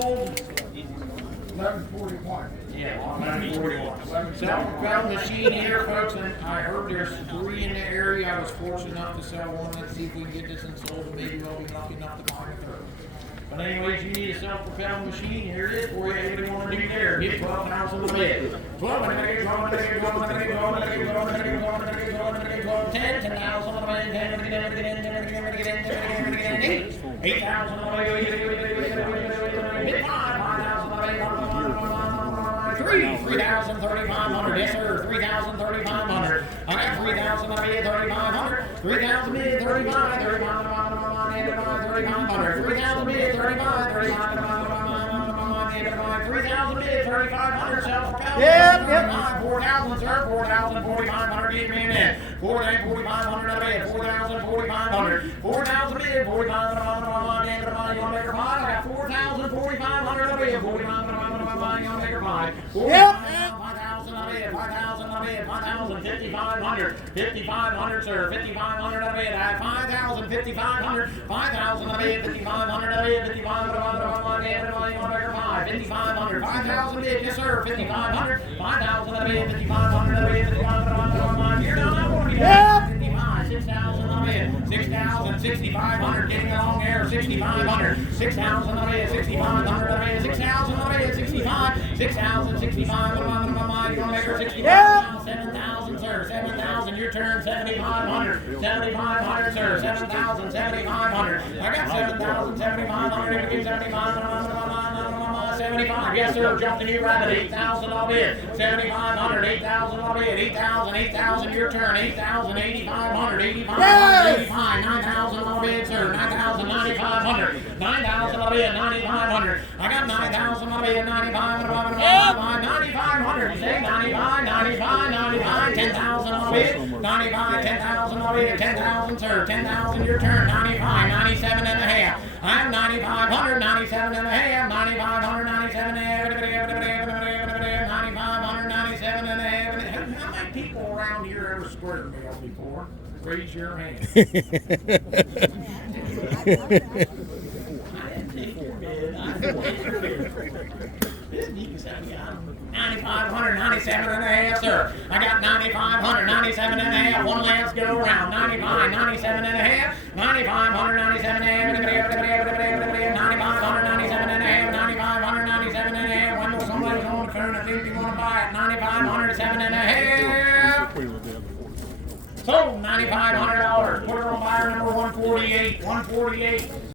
sold? 1141. Yeah, 1141. Self-propelled machine here, folks, and I heard there's 3 in the area. I was fortunate enough to sell one. Let's see if we can get this one sold, and maybe we'll be lucky enough to find a third. But anyways, you need a self-propelled machine. Here it is for you. What do you want to do there? Get 12 pounds on the bed. 12, 10, 10,000 on the bed, 10, 10,000 on the bed, 8,000 on the bed, 3,000, 3,500, yes sir, 3,000, 3,500. I got 3,000 on the bed, 3,500, 3,000 bid, 35, 3,500, 3,000 bid, 35, 3,000 bid, 3,500, self-propelled. Yep. 4,000, sir, 4,000, 4,500, get me in there. 4,000, 4,500 on the bed, 4,000, 4,500, 4,000 bid, 4,500, you want to make her five? I got 4,000, 4,500 on the bed, 4,500, you want to make her five? 5,000 on the bed, 5,000 on the bed, 5,000, 5,500, 5,500, sir, 5,500 on the bed, I have 5,000, 5,500, 5,000 on the bed, 5,500 on the bed, 5,500 on the bed, you want to make her five? 5,500, 5,000 bid, yes sir, 5,500, 5,000 on the bed, 5,500 on the bed, 5,500 on the bed, you're done, I'm going to be done. 6,000 on the bed, 6,000, 6,500, getting along there, 6,500, 6,000 on the bed, 6,500 on the bed, 6,000 on the bed, 65, 6,000, 65, you're gonna make her 65, 7,000, sir, 7,000, your turn, 7,500, 7,500, sir, 7,000, 7,500, I got 7,000, 7,500, 75, yes sir, jump the new rabbit, 8,000 on bid, 7,500, 8,000 on bid, 8,000, 8,000, your turn, 8,000, 8,500, 8,500, 85, 9,000 on bid, sir, 9,000, 9,500, 9,000 on bid, 9,500, I got 9,000 on bid, 9,500, 9,500, you say 95, 95, 95, 10,000 on bid, 95, 10,000 on bid, 10,000, sir, 10,000, your turn, 95, 97 and a half, I'm 9,500, 97 and a half, 9,500, 97 and a half, 9,500, 97 and a half. How many people around here ever squirted me on before? Raise your hand. I didn't take your bid. I didn't take your bid. 9,500, 97 and a half, sir. I got 9,500, 97 and a half. One last go around. 95, 97 and a half. 9,500, 97 and a half. 9,500, 97 and a half. 9,500, 97 and a half. When somebody's on the phone, I think you want to buy it. 9,500, 7 and a half. Sold $9,500. Put her on buyer number 148. 148.